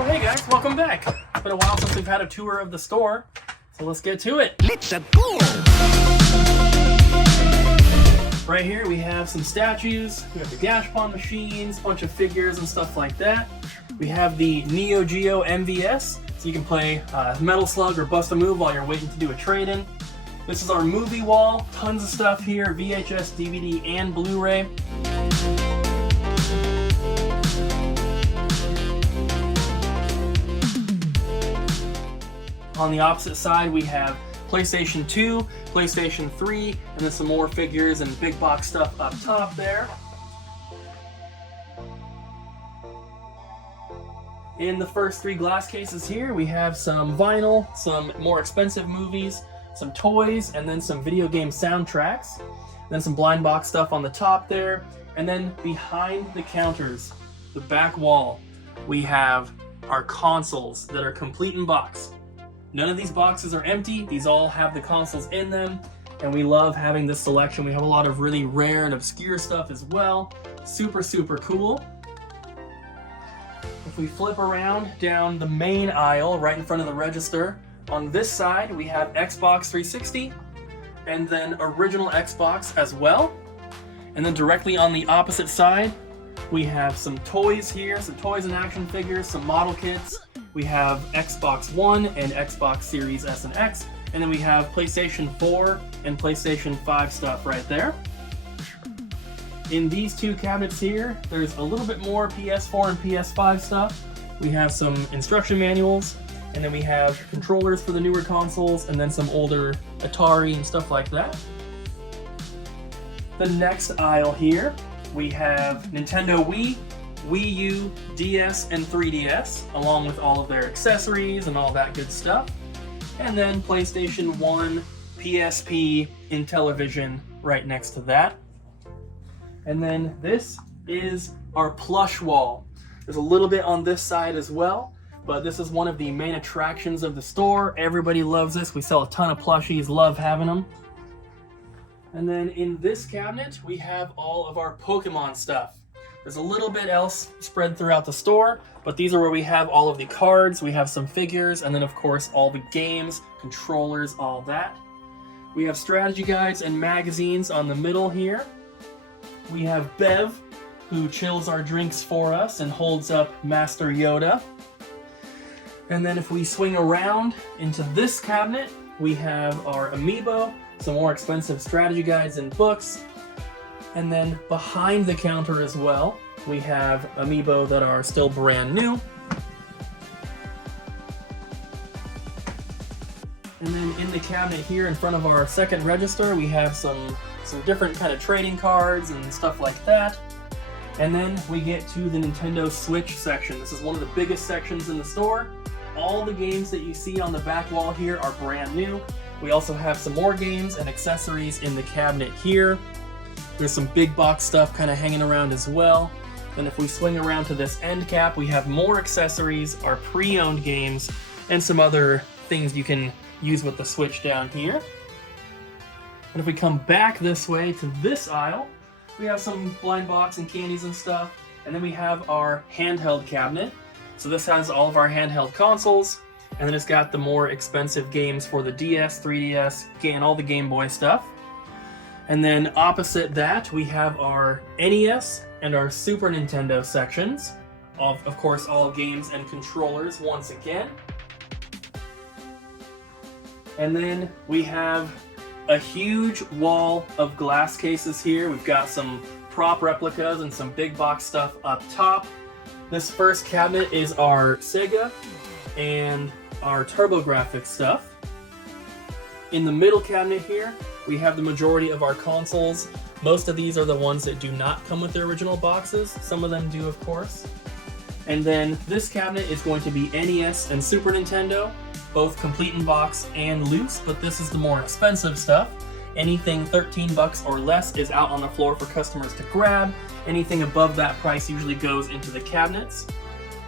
Oh hey guys, welcome back. It's been a while since we've had a tour of the store, so let's get to it. Let's go! Right here we have some statues, we have the Gashpon machines, a bunch of figures and stuff like that. We have the Neo Geo MVS, so you can play Metal Slug or Bust a Move while you're waiting to do a trade-in. This is our movie wall, tons of stuff here, VHS, DVD, and Blu-ray. On the opposite side we have PlayStation 2, PlayStation 3, and then some more figures and big box stuff up top there. In the first three glass cases here, we have some vinyl, some more expensive movies, some toys, and then some video game soundtracks. Then some blind box stuff on the top there. And then behind the counters, the back wall, we have our consoles that are complete in box. None of these boxes are empty. These all have the consoles in them, and we love having this selection. We have a lot of really rare and obscure stuff as well. Super, super cool. If we flip around down the main aisle right in front of the register, on this side we have Xbox 360 and then original Xbox as well. And then directly on the opposite side, we have some toys here, some toys and action figures, some model kits. We have Xbox One and Xbox Series S and X, and then we have PlayStation 4 and PlayStation 5 stuff right there. In these two cabinets here, there's a little bit more PS4 and PS5 stuff. We have some instruction manuals, and then we have controllers for the newer consoles, and then some older Atari and stuff like that. The next aisle here, we have Nintendo Wii, Wii U, DS, and 3DS, along with all of their accessories and all that good stuff. And then PlayStation 1, PSP, Intellivision right next to that. And then this is our plush wall. There's a little bit on this side as well, but this is one of the main attractions of the store. Everybody loves this. We sell a ton of plushies, love having them. And then in this cabinet, we have all of our Pokemon stuff. There's a little bit else spread throughout the store, but these are where we have all of the cards, we have some figures, and then of course all the games, controllers, all that. We have strategy guides and magazines on the middle here. We have Bev, who chills our drinks for us and holds up Master Yoda. And then if we swing around into this cabinet, we have our Amiibo, some more expensive strategy guides and books. And then behind the counter as well, we have Amiibo that are still brand new. And then in the cabinet here in front of our second register, we have some different kind of trading cards and stuff like that. And then we get to the Nintendo Switch section. This is one of the biggest sections in the store. All the games that you see on the back wall here are brand new. We also have some more games and accessories in the cabinet here. There's some big box stuff kind of hanging around as well. And if we swing around to this end cap, we have more accessories, our pre-owned games, and some other things you can use with the Switch down here. And if we come back this way to this aisle, we have some blind box and candies and stuff. And then we have our handheld cabinet. So this has all of our handheld consoles. And then it's got the more expensive games for the DS, 3DS, and all the Game Boy stuff. And then opposite that, we have our NES and our Super Nintendo sections. Of course, all games and controllers once again. And then we have a huge wall of glass cases here. We've got some prop replicas and some big box stuff up top. This first cabinet is our SEGA and our TurboGrafx stuff. In the middle cabinet here, we have the majority of our consoles. Most of these are the ones that do not come with their original boxes. Some of them do, of course. And then this cabinet is going to be NES and Super Nintendo, both complete in box and loose, but this is the more expensive stuff. Anything $13 or less is out on the floor for customers to grab. Anything above that price usually goes into the cabinets.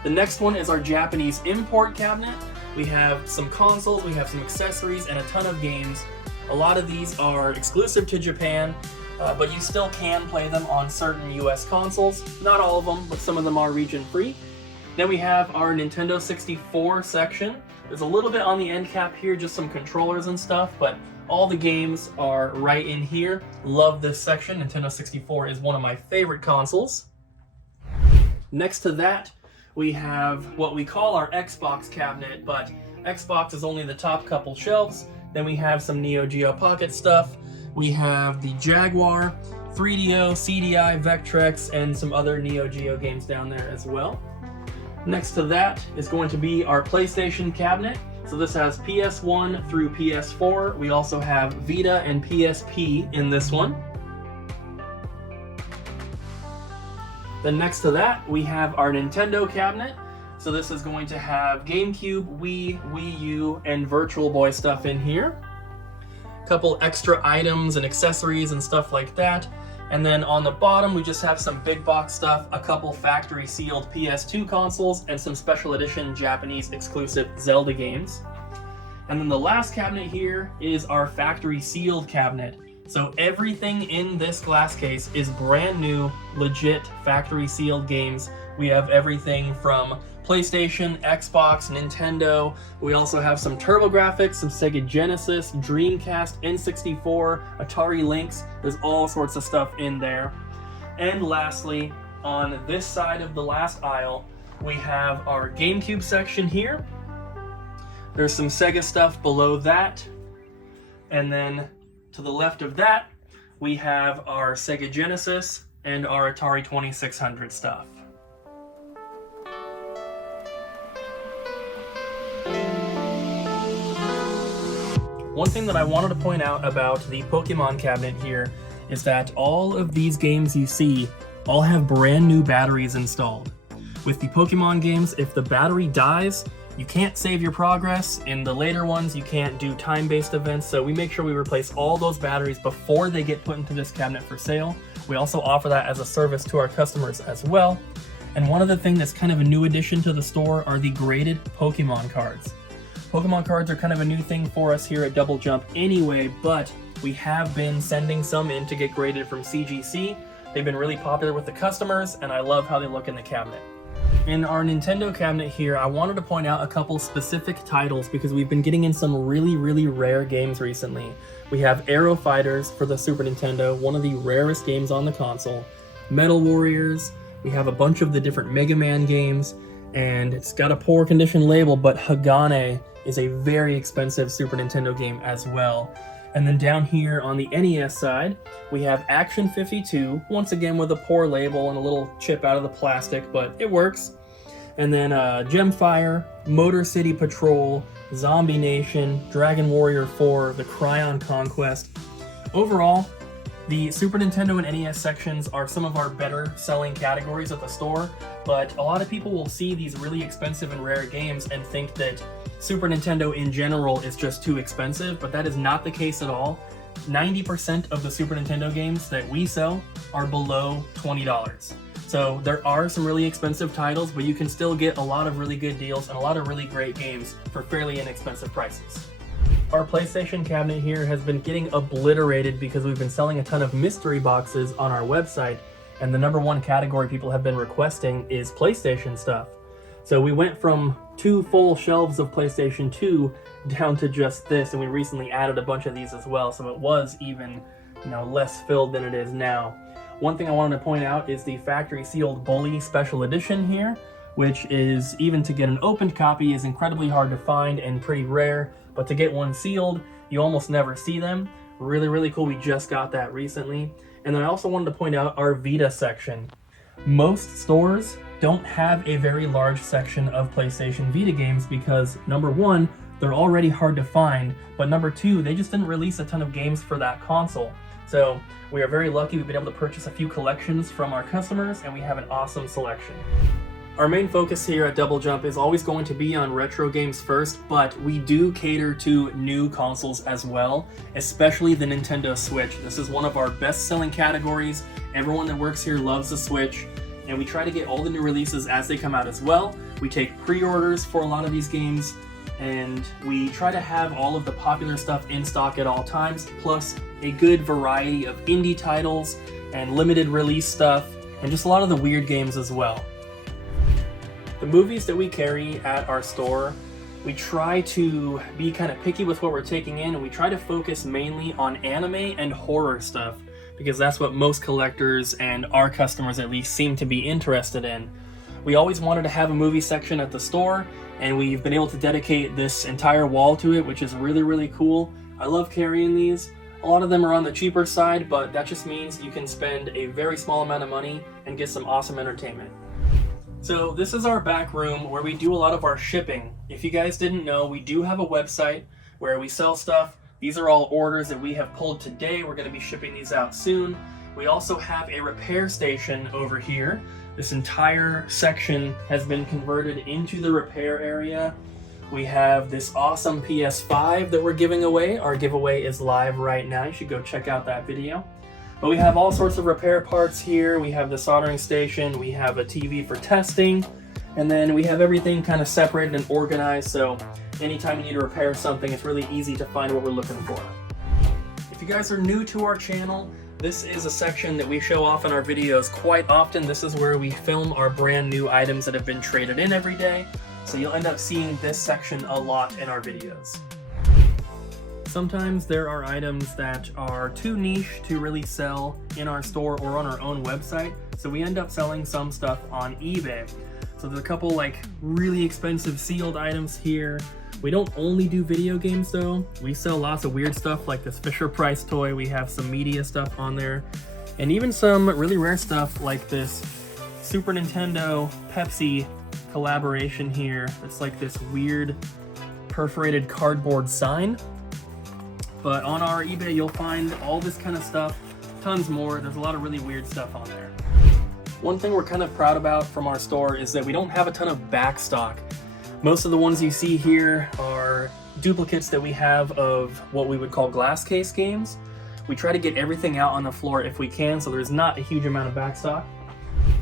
The next one is our Japanese import cabinet. We have some consoles, we have some accessories, and a ton of games. A lot of these are exclusive to Japan, but you still can play them on certain US consoles. Not all of them, but some of them are region free. Then we have our Nintendo 64 section. There's a little bit on the end cap here, just some controllers and stuff, but all the games are right in here. Love this section. Nintendo 64 is one of my favorite consoles. Next to that, we have what we call our Xbox cabinet, but Xbox is only the top couple shelves. Then we have some Neo Geo Pocket stuff. We have the Jaguar, 3DO, CDI, Vectrex, and some other Neo Geo games down there as well. Next to that is going to be our PlayStation cabinet. So this has PS1 through PS4. We also have Vita and PSP in this one. Then next to that, we have our Nintendo cabinet. So this is going to have GameCube, Wii, Wii U, and Virtual Boy stuff in here. A couple extra items and accessories and stuff like that. And then on the bottom, we just have some big box stuff, a couple factory sealed PS2 consoles, and some special edition Japanese exclusive Zelda games. And then the last cabinet here is our factory sealed cabinet. So everything in this glass case is brand new, legit factory sealed games. We have everything from PlayStation, Xbox, Nintendo. We also have some TurboGrafx, some Sega Genesis, Dreamcast, N64, Atari Lynx. There's all sorts of stuff in there. And lastly, on this side of the last aisle, we have our GameCube section here. There's some Sega stuff below that. And then to the left of that, we have our Sega Genesis and our Atari 2600 stuff. One thing that I wanted to point out about the Pokemon cabinet here is that all of these games you see all have brand new batteries installed. With the Pokemon games, if the battery dies, you can't save your progress. In the later ones, you can't do time-based events, so we make sure we replace all those batteries before they get put into this cabinet for sale. We also offer that as a service to our customers as well. And one other thing that's kind of a new addition to the store are the graded Pokemon cards. Pokemon cards are kind of a new thing for us here at Double Jump anyway, but we have been sending some in to get graded from CGC. They've been really popular with the customers, and I love how they look in the cabinet. In our Nintendo cabinet here, I wanted to point out a couple specific titles because we've been getting in some really, really rare games recently. We have Aero Fighters for the Super Nintendo, one of the rarest games on the console. Metal Warriors, we have a bunch of the different Mega Man games, and it's got a poor condition label, but Hagane is a very expensive Super Nintendo game as well. And then down here on the NES side, we have Action 52, once again with a poor label and a little chip out of the plastic, but it works. And then Gemfire, Motor City Patrol, Zombie Nation, Dragon Warrior 4, the Cryon Conquest. Overall, the Super Nintendo and NES sections are some of our better selling categories at the store, but a lot of people will see these really expensive and rare games and think that Super Nintendo in general is just too expensive, but that is not the case at all. 90% of the Super Nintendo games that we sell are below $20. So there are some really expensive titles, but you can still get a lot of really good deals and a lot of really great games for fairly inexpensive prices. Our PlayStation cabinet here has been getting obliterated because we've been selling a ton of mystery boxes on our website, and the number one category people have been requesting is PlayStation stuff. So we went from 2 full shelves of PlayStation 2 down to just this, and we recently added a bunch of these as well, so it was even, less filled than it is now. One thing I wanted to point out is the factory sealed Bully Special Edition here, which is, even to get an opened copy, is incredibly hard to find and pretty rare, but to get one sealed, you almost never see them. Really, really cool. We just got that recently. And then I also wanted to point out our Vita section. Most stores don't have a very large section of PlayStation Vita games because, number one, they're already hard to find, but number two, they just didn't release a ton of games for that console. So we are very lucky we've been able to purchase a few collections from our customers, and we have an awesome selection. Our main focus here at Double Jump is always going to be on retro games first, but we do cater to new consoles as well, especially the Nintendo Switch. This is one of our best-selling categories. Everyone that works here loves the Switch, and we try to get all the new releases as they come out as well. We take pre-orders for a lot of these games, and we try to have all of the popular stuff in stock at all times, plus a good variety of indie titles and limited release stuff, and just a lot of the weird games as well. The movies that we carry at our store, we try to be kind of picky with what we're taking in, and we try to focus mainly on anime and horror stuff, because that's what most collectors and our customers at least seem to be interested in. We always wanted to have a movie section at the store, and we've been able to dedicate this entire wall to it, which is really, really cool. I love carrying these. A lot of them are on the cheaper side, but that just means you can spend a very small amount of money and get some awesome entertainment. So this is our back room where we do a lot of our shipping. If you guys didn't know, we do have a website where we sell stuff. These are all orders that we have pulled today. We're going to be shipping these out soon. We also have a repair station over here. This entire section has been converted into the repair area. We have this awesome PS5 that we're giving away. Our giveaway is live right now. You should go check out that video. But we have all sorts of repair parts here. We have the soldering station. We have a TV for testing. And then we have everything kind of separated and organized, so anytime you need to repair something, it's really easy to find what we're looking for. If you guys are new to our channel, this is a section that we show off in our videos quite often. This is where we film our brand new items that have been traded in every day. So you'll end up seeing this section a lot in our videos. Sometimes there are items that are too niche to really sell in our store or on our own website, so we end up selling some stuff on eBay. So there's a couple like really expensive sealed items here. We don't only do video games though. We sell lots of weird stuff like this Fisher-Price toy. We have some media stuff on there, and even some really rare stuff like this Super Nintendo Pepsi collaboration here. It's like this weird perforated cardboard sign. But on our eBay, you'll find all this kind of stuff, tons more. There's a lot of really weird stuff on there. One thing we're kind of proud about from our store is that we don't have a ton of backstock. Most of the ones you see here are duplicates that we have of what we would call glass case games. We try to get everything out on the floor if we can, so there's not a huge amount of backstock.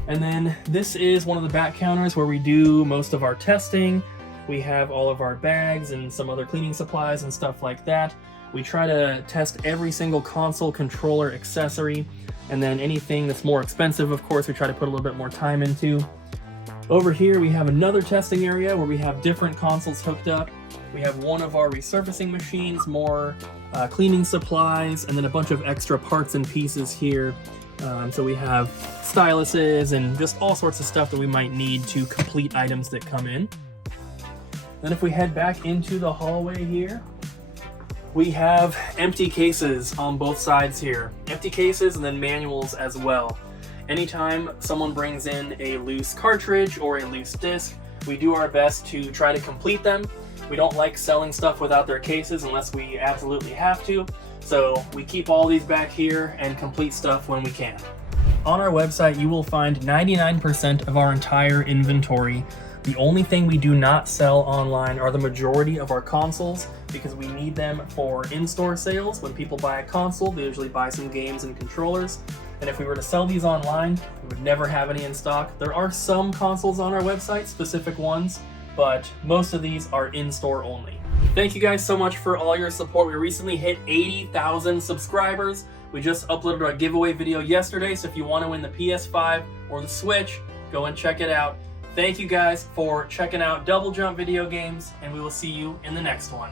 And then this is one of the back counters where we do most of our testing. We have all of our bags and some other cleaning supplies and stuff like that. We try to test every single console, controller, accessory, and then anything that's more expensive, of course, we try to put a little bit more time into. Over here, we have another testing area where we have different consoles hooked up. We have one of our resurfacing machines, more cleaning supplies, and then a bunch of extra parts and pieces here. So we have styluses and just all sorts of stuff that we might need to complete items that come in. Then if we head back into the hallway here, we have empty cases on both sides here. Empty cases and then manuals as well. Anytime someone brings in a loose cartridge or a loose disc, we do our best to try to complete them. We don't like selling stuff without their cases unless we absolutely have to. So we keep all these back here and complete stuff when we can. On our website, you will find 99% of our entire inventory. The only thing we do not sell online are the majority of our consoles, because we need them for in-store sales. When people buy a console, they usually buy some games and controllers. And if we were to sell these online, we would never have any in stock. There are some consoles on our website, specific ones, but most of these are in-store only. Thank you guys so much for all your support. We recently hit 80,000 subscribers. We just uploaded our giveaway video yesterday, so if you want to win the PS5 or the Switch, go and check it out. Thank you guys for checking out Double Jump Video Games, and we will see you in the next one.